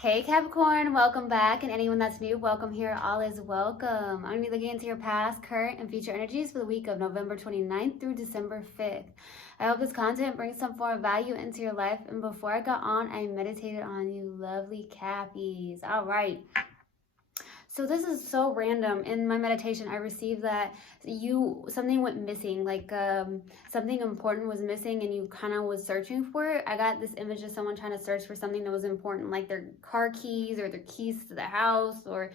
Hey Capricorn, welcome back, and anyone that's new, welcome here. All is welcome. I'm going to be looking into your past, current, and future energies for the week of November 29th through December 5th. I hope this content brings some form of value into your life. And before I got on, I meditated on you lovely Cappies. All right. So this is so random. In my meditation, I received that something went missing, like something important was missing, and you kind of was searching for it. I got this image of someone trying to search for something that was important, like their car keys or their keys to the house, or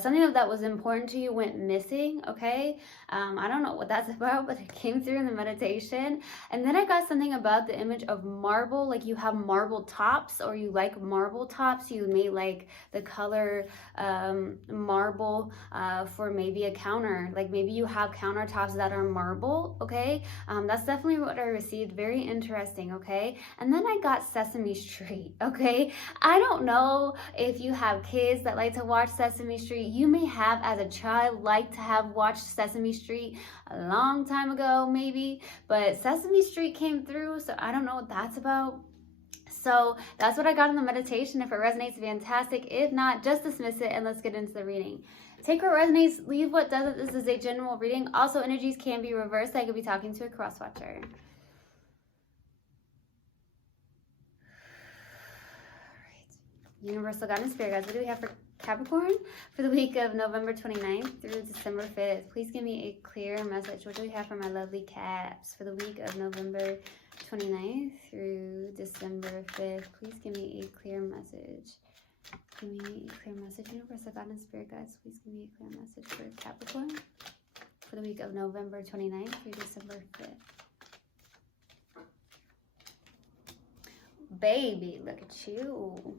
something that was important to you went missing. Okay, I don't know what that's about, but it came through in the meditation. And then I got something about the image of marble, like you have marble tops, or you like marble tops. You may like the color marble for maybe a counter, like maybe you have countertops that are marble. Okay, that's definitely what I received. Very interesting. Okay, and then I got Sesame Street. Okay, I don't know if you have kids that like to watch Sesame Street. You may have, as a child, like to have watched Sesame Street a long time ago maybe, but Sesame Street came through, so I don't know what that's about. So that's what I got in the meditation. If it resonates, fantastic. If not, just dismiss it and let's get into the reading. Take what resonates, leave what doesn't. This is a general reading. Also, energies can be reversed. I could be talking to a cross watcher. Universal Guidance Spirit Guides, what do we have for Capricorn for the week of November 29th through December 5th? Please give me a clear message. What do we have for my lovely Caps for the week of November 29th through December 5th? Please give me a clear message. Give me a clear message. Universal Guidance Spirit Guides, please give me a clear message for Capricorn for the week of November 29th through December 5th. Baby, look at you.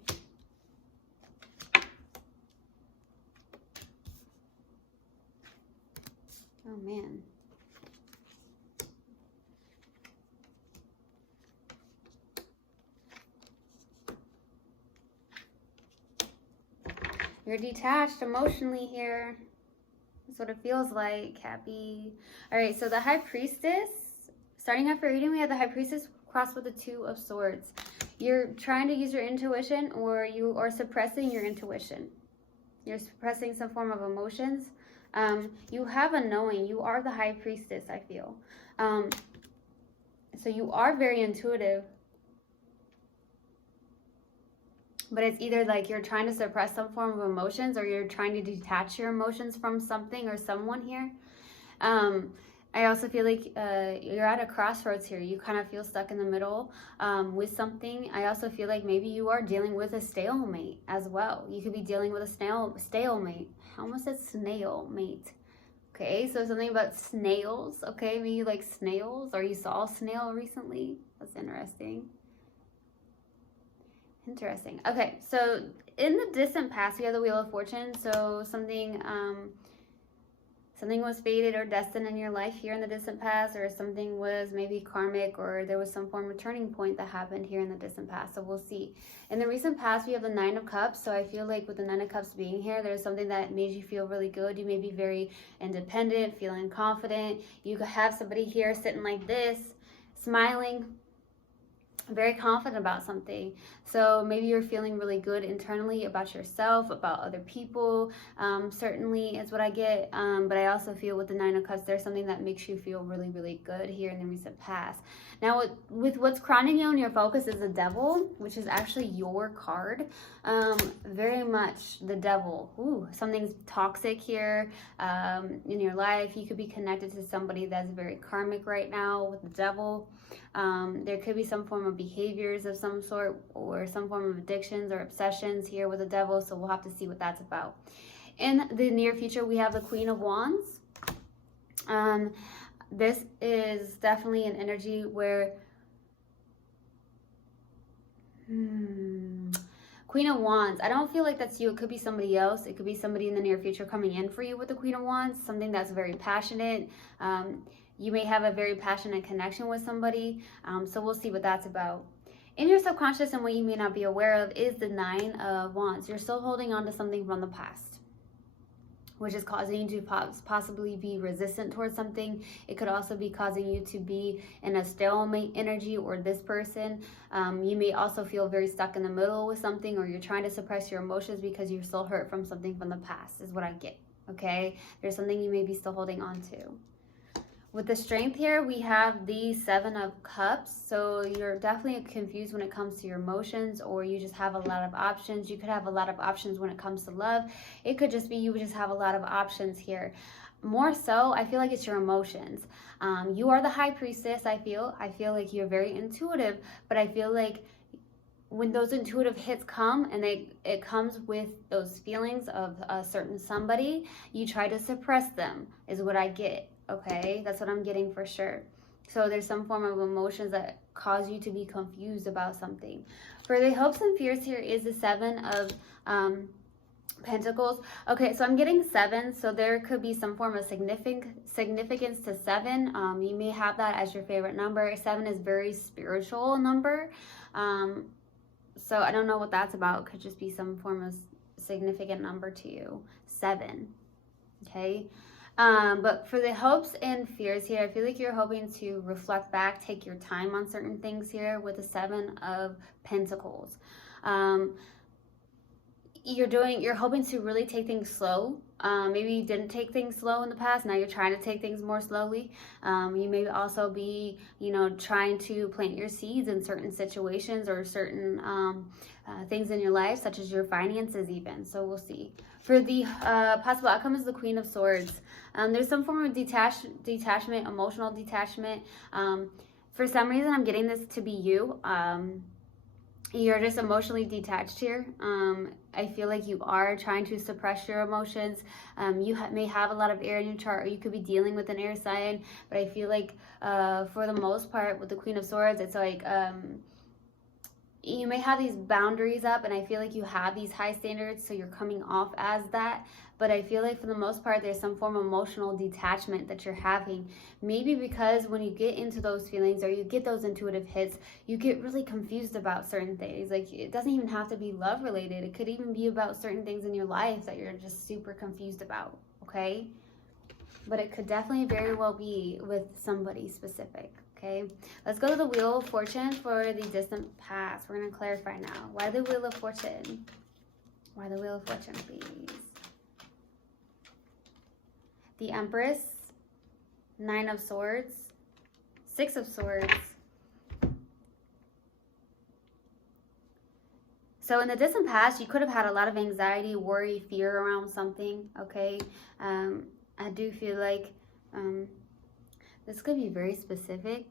Oh, man. You're detached emotionally here. That's what it feels like, Happy. All right, so the High Priestess. Starting off your reading, we have the High Priestess crossed with the Two of Swords. You're trying to use your intuition, or you are suppressing your intuition. You're suppressing some form of emotions. You have a knowing. You are the High Priestess, I feel. So you are very intuitive. But it's either like you're trying to suppress some form of emotions, or you're trying to detach your emotions from something or someone here. I also feel like you're at a crossroads here. You kind of feel stuck in the middle with something. I also feel like maybe you are dealing with a stalemate as well. You could be dealing with a stalemate. I almost said snail mate. Okay, so something about snails. Okay, maybe you like snails, or you saw a snail recently. That's interesting. Interesting. Okay, so in the distant past, we have the Wheel of Fortune. So something was fated or destined in your life here in the distant past, or something was maybe karmic, or there was some form of turning point that happened here in the distant past. So we'll see. In the recent past, we have the Nine of Cups. So I feel like with the Nine of Cups being here, there's something that made you feel really good. You may be very independent, feeling confident. You could have somebody here sitting like this, smiling, very confident about something. So maybe you're feeling really good internally about yourself, about other people. Certainly is what I get. But I also feel with the Nine of Cups, there's something that makes you feel really, really good here in the recent past. Now with what's crowning you in your focus is the Devil, which is actually your card. Very much the Devil. Ooh, something's toxic here in your life. You could be connected to somebody that's very karmic right now with the Devil. There could be some form of behaviors of some sort, or some form of addictions or obsessions here with the Devil. So we'll have to see what that's about. In the near future, we have the Queen of Wands. This is definitely an energy where Queen of Wands, I don't feel like that's you. It could be somebody else. It could be somebody in the near future coming in for you with the Queen of Wands, something that's very passionate. You may have a very passionate connection with somebody. So we'll see what that's about. In your subconscious, and what you may not be aware of, is the Nine of Wands. You're still holding on to something from the past. which is causing you to possibly be resistant towards something. It could also be causing you to be in a stalemate energy, or this person. You may also feel very stuck in the middle with something, or you're trying to suppress your emotions because you're still hurt from something from the past, is what I get, okay? There's something you may be still holding on to. With the Strength here, we have the 7 of Cups. So you're definitely confused when it comes to your emotions, or you just have a lot of options. You could have a lot of options when it comes to love. It could just be you just have a lot of options here. More so, I feel like it's your emotions. You are the High Priestess, I feel. I feel like you're very intuitive, but I feel like when those intuitive hits come, and it comes with those feelings of a certain somebody, you try to suppress them, is what I get. Okay, that's what I'm getting for sure. So there's some form of emotions that cause you to be confused about something. For the hopes and fears here is the 7 of Pentacles. Okay, so I'm getting 7, so there could be some form of significance to 7. You may have that as your favorite number. 7 is very spiritual number. So I don't know what that's about. Could just be some form of significant number to you. 7. Okay. But for the hopes and fears here, I feel like you're hoping to reflect back, take your time on certain things here with the 7 of Pentacles. You're hoping to really take things slow. Maybe you didn't take things slow in the past. Now you're trying to take things more slowly. You may also be, trying to plant your seeds in certain situations or certain things in your life, such as your finances even. So we'll see. For the possible outcome is the Queen of Swords. There's some form of detachment, emotional detachment. For some reason, I'm getting this to be you. You're just emotionally detached here. I feel like you are trying to suppress your emotions. You may have a lot of air in your chart, or you could be dealing with an air sign. But I feel like for the most part with the Queen of Swords, it's like you may have these boundaries up, and I feel like you have these high standards, so you're coming off as that. But I feel like for the most part, there's some form of emotional detachment that you're having. Maybe because when you get into those feelings, or you get those intuitive hits, you get really confused about certain things. Like, it doesn't even have to be love related. It could even be about certain things in your life that you're just super confused about, okay? But it could definitely very well be with somebody specific, okay? Let's go to the Wheel of Fortune for the distant past. We're going to clarify now. Why the Wheel of Fortune? Why the Wheel of Fortune, please? The Empress, 9 of Swords, 6 of Swords. So in the distant past, you could have had a lot of anxiety, worry, fear around something, okay? I do feel like this could be very specific.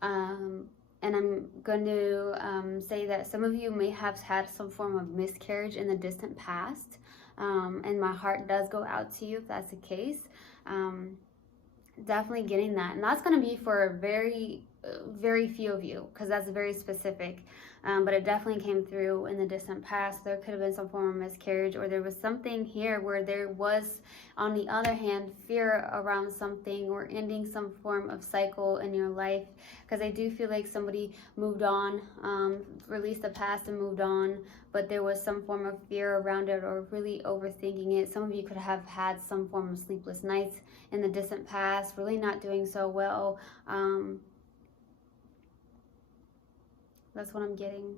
And I'm going to say that some of you may have had some form of miscarriage in the distant past. And my heart does go out to you if that's the case. Definitely getting that. And that's going to be for very few of you, because that's very specific. But it definitely came through in the distant past. There could have been some form of miscarriage, or there was something here where there was, on the other hand, fear around something, or ending some form of cycle in your life. Because I do feel like somebody moved on, released the past and moved on, but there was some form of fear around it, or really overthinking it. Some of you could have had some form of sleepless nights in the distant past, really not doing so well. That's what I'm getting.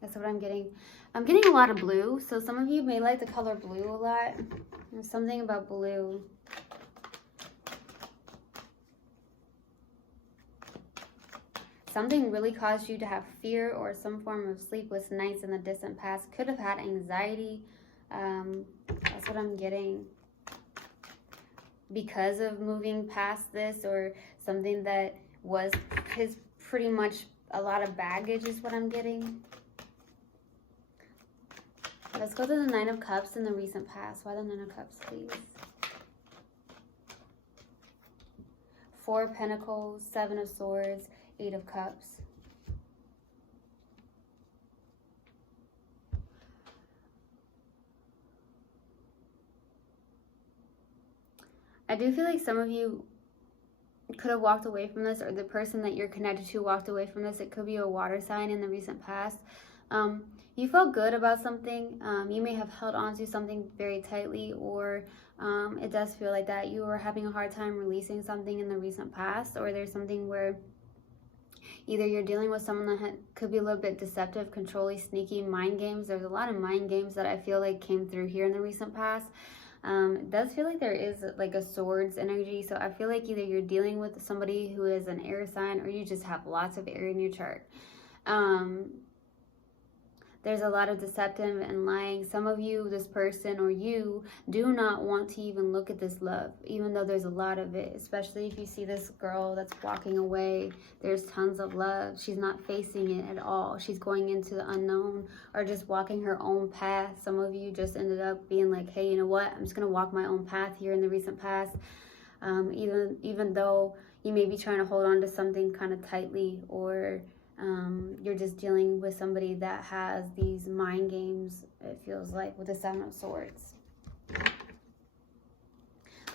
That's what I'm getting. I'm getting a lot of blue, so some of you may like the color blue a lot. There's something about blue. Something really caused you to have fear, or some form of sleepless nights in the distant past. Could have had anxiety. That's what I'm getting. Because of moving past this, or something that was his pretty much a lot of baggage is what I'm getting. Let's go to the 9 of Cups in the recent past. Why the 9 of Cups, please? 4 of Pentacles, 7 of Swords, 8 of Cups. I do feel like some of you could have walked away from this, or the person that you're connected to walked away from this. It could be a water sign in the recent past. You felt good about something. You may have held on to something very tightly, or it does feel like that you were having a hard time releasing something in the recent past, or there's something where either you're dealing with someone that could be a little bit deceptive, controlling, sneaky, mind games. There's a lot of mind games that I feel like came through here in the recent past. It does feel like there is like a swords energy. So I feel like either you're dealing with somebody who is an air sign, or you just have lots of air in your chart. There's a lot of deceptive and lying. Some of you, this person or you, do not want to even look at this love, even though there's a lot of it. Especially if you see this girl that's walking away, there's tons of love. She's not facing it at all. She's going into the unknown or just walking her own path. Some of you just ended up being like, hey, you know what? I'm just going to walk my own path here in the recent past. Even though you may be trying to hold on to something kind of tightly, or you're just dealing with somebody that has these mind games, it feels like, with the Seven of Swords.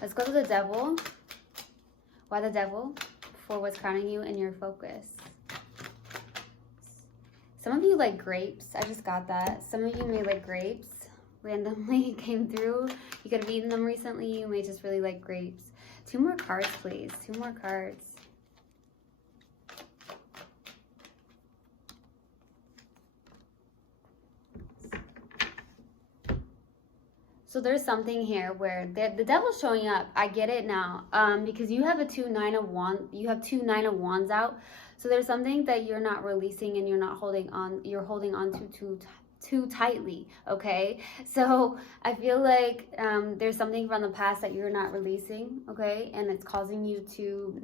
Let's go to the Devil. Why the Devil? For what's crowning you in your focus. Some of you like grapes. I just got that. Some of you may like grapes. Randomly came through. You could have eaten them recently. You may just really like grapes. 2 more cards, please. 2 more cards. So there's something here where the devil's showing up. I get it now, because you have a 2 9 of wands. You have 2 9 of wands out. So there's something that you're not releasing, and you're not holding on. You're holding on to too tightly. Okay, so I feel like there's something from the past that you're not releasing. Okay, and it's causing you to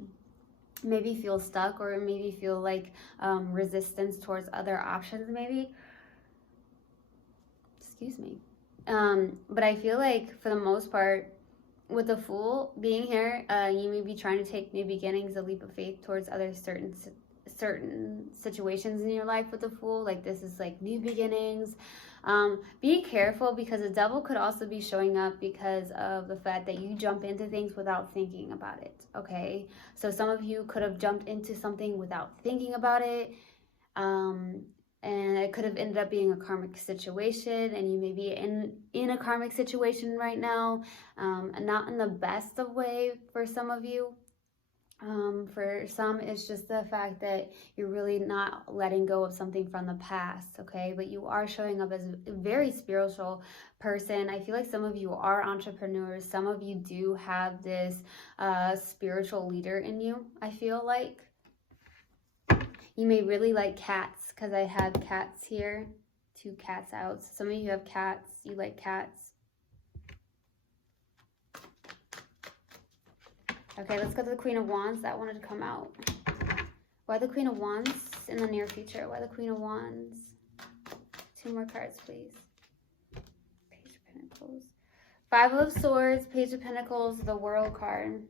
maybe feel stuck, or maybe feel like resistance towards other options. Maybe. Excuse me. But I feel like for the most part, with the Fool being here, you may be trying to take new beginnings, a leap of faith towards other certain situations in your life with the Fool. Like, this is like new beginnings. Be careful, because the Devil could also be showing up because of the fact that you jump into things without thinking about it. Okay, so some of you could have jumped into something without thinking about it. And it could have ended up being a karmic situation, and you may be in a karmic situation right now, and not in the best of way for some of you. For some, it's just the fact that you're really not letting go of something from the past, okay? But you are showing up as a very spiritual person. I feel like some of you are entrepreneurs. Some of you do have this spiritual leader in you, I feel like. You may really like cats, because I have cats here. 2 cats out. Some of you have cats. You like cats. Okay, let's go to the Queen of Wands. That wanted to come out. Why the Queen of Wands in the near future? Why the Queen of Wands? 2 more cards, please. Page of Pentacles. 5 of Swords, Page of Pentacles, the World card.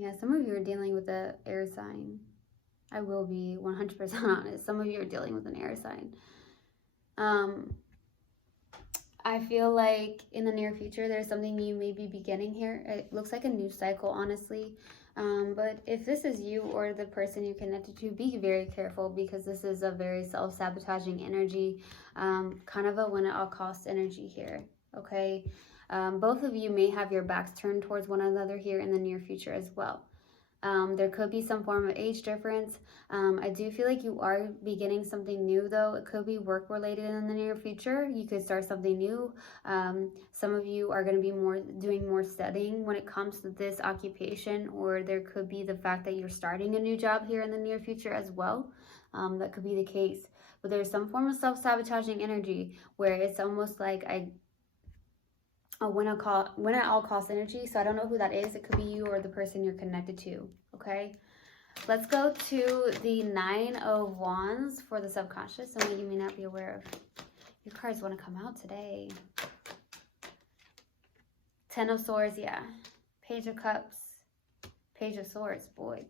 Yeah, some of you are dealing with an air sign. I will be 100% honest. Some of you are dealing with an air sign. I feel like in the near future, there's something you may be beginning here. It looks like a new cycle, honestly. But if this is you or the person you're connected to, be very careful, because this is a very self-sabotaging energy, kind of a win-at-all-cost energy here, okay? Both of you may have your backs turned towards one another here in the near future as well. There could be some form of age difference. I do feel like you are beginning something new, though. It could be work related in the near future. You could start something new. Some of you are going to be doing more studying when it comes to this occupation, or there could be the fact that you're starting a new job here in the near future as well. That could be the case. But there's some form of self-sabotaging energy where it's almost like a win-at-all-cost energy. So I don't know who that is. It could be you or the person you're connected to, okay? Let's go to the 9 of Wands for the subconscious, something you may not be aware of. Your cards want to come out today. 10 of Swords, yeah. Page of Cups, Page of Swords, boy.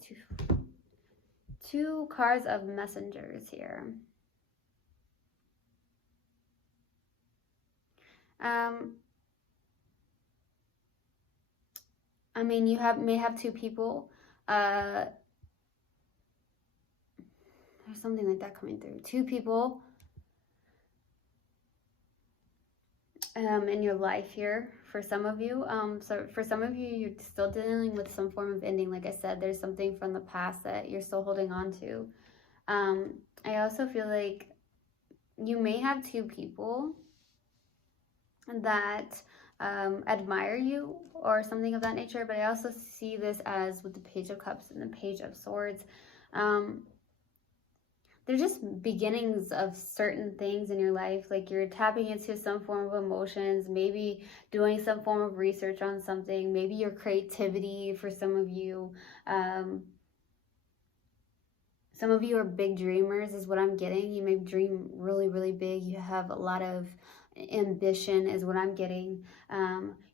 2 cards of Messengers here. I mean, you may have 2 people There's something like that coming through. 2 people in your life here for some of you. So for some of you, you're still dealing with some form of ending. Like I said, there's something from the past that you're still holding on to. I also feel like you may have 2 people that admire you or something of that nature, but I also see this as with the Page of Cups and the Page of Swords. They're just beginnings of certain things in your life, like you're tapping into some form of emotions, maybe doing some form of research on something, maybe your creativity for some of you. Some of you are big dreamers is what I'm getting. You may dream really, really big. You have a lot of ambition is what I'm getting.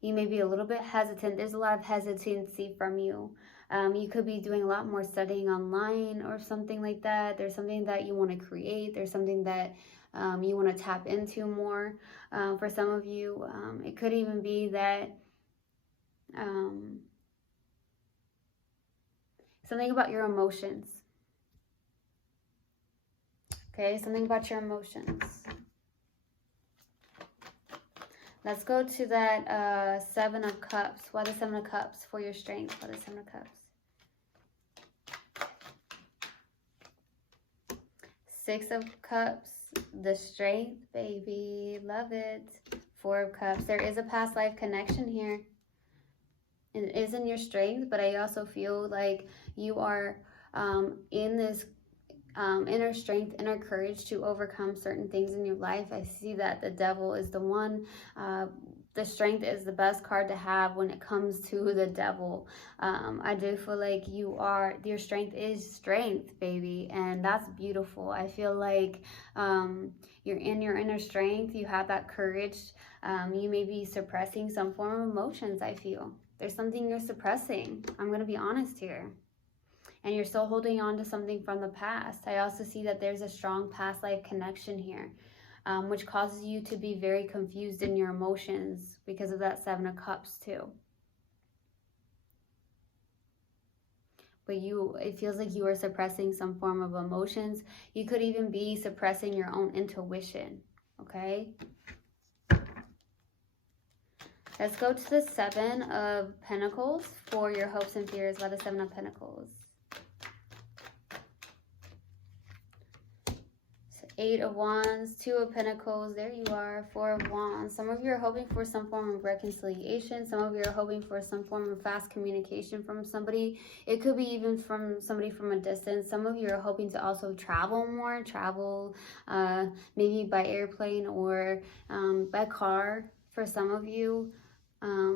You may be a little bit hesitant. There's a lot of hesitancy from you. You could be doing a lot more studying online or something like that. There's something that you want to create. There's something that you want to tap into more. For some of you, it could even be that something about your emotions. Okay, something about your emotions. Let's go to that 7 of Cups. Why the 7 of Cups for your strength? Why the 7 of Cups? 6 of Cups, the strength, baby. Love it. 4 of Cups. There is a past life connection here. It is in your strength, but I also feel like you are in this inner strength, inner courage to overcome certain things in your life. I see that the Devil is the one. The strength is the best card to have when it comes to the Devil. I do feel like your strength is strength, baby, and that's beautiful. I feel like you're in your inner strength. You have that courage. You may be suppressing some form of emotions, I feel. There's something you're suppressing. I'm going to be honest here. And you're still holding on to something from the past. I also see that there's a strong past life connection here, which causes you to be very confused in your emotions because of that 7 of Cups too. But it feels like you are suppressing some form of emotions. You could even be suppressing your own intuition, okay? Let's go to the 7 of Pentacles for your hopes and fears. Why the 7 of Pentacles? 8 of Wands, 2 of Pentacles, there you are, 4 of Wands. Some of you are hoping for some form of reconciliation. Some of you are hoping for some form of fast communication from somebody. It could be even from somebody from a distance. Some of you are hoping to also travel more, maybe by airplane or by car for some of you.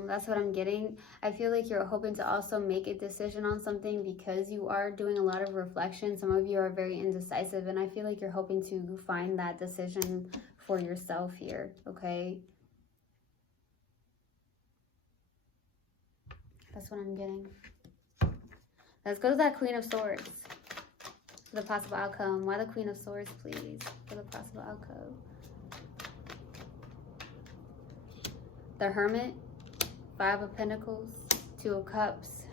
That's what I'm getting. I feel like you're hoping to also make a decision on something because you are doing a lot of reflection. Some of you are very indecisive, and I feel like you're hoping to find that decision for yourself here, okay? That's what I'm getting. Let's go to that Queen of Swords for the possible outcome. Why the Queen of Swords, please, for the possible outcome? The Hermit, 5 of Pentacles, 2 of Cups.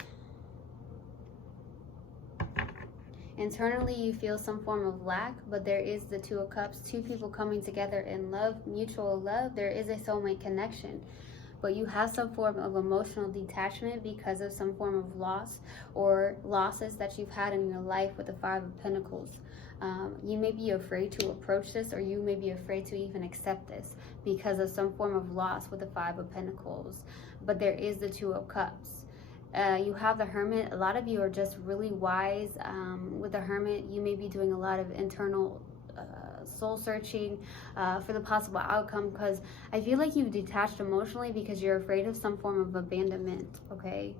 Internally, you feel some form of lack, but there is the 2 of Cups, 2 people coming together in love, mutual love. There is a soulmate connection, but you have some form of emotional detachment because of some form of loss or losses that you've had in your life with the 5 of Pentacles. You may be afraid to approach this, or you may be afraid to even accept this because of some form of loss with the 5 of Pentacles. But there is the 2 of Cups. You have the Hermit. A lot of you are just really wise. With the Hermit, you may be doing a lot of internal soul searching for the possible outcome, because I feel like you've detached emotionally because you're afraid of some form of abandonment, okay?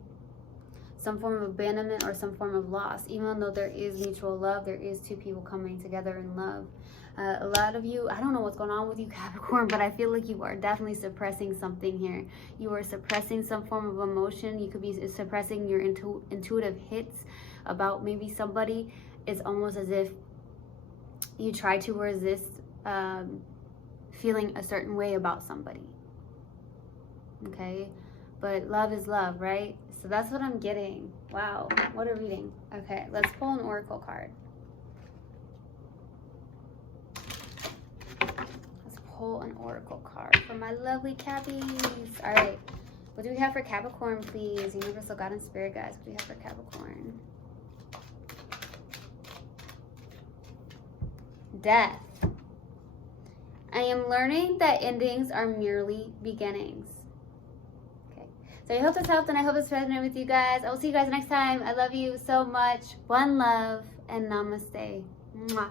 Some form of abandonment or some form of loss. Even though there is mutual love, there is 2 people coming together in love. A lot of you, I don't know what's going on with you, Capricorn, but I feel like you are definitely suppressing something here. You are suppressing some form of emotion. You could be suppressing your intuitive hits about maybe somebody. It's almost as if you try to resist feeling a certain way about somebody. Okay? But love is love, right? So that's what I'm getting. Wow, what a reading. Okay, let's pull an oracle card. pull an oracle card for my lovely Cappies. All right. What do we have for Capricorn, please? Universal God and Spirit guys. What do we have for Capricorn? Death. I am learning that endings are merely beginnings. Okay. So I hope this helped and I hope it's resonated with you guys. I will see you guys next time. I love you so much. One love and namaste. Mwah.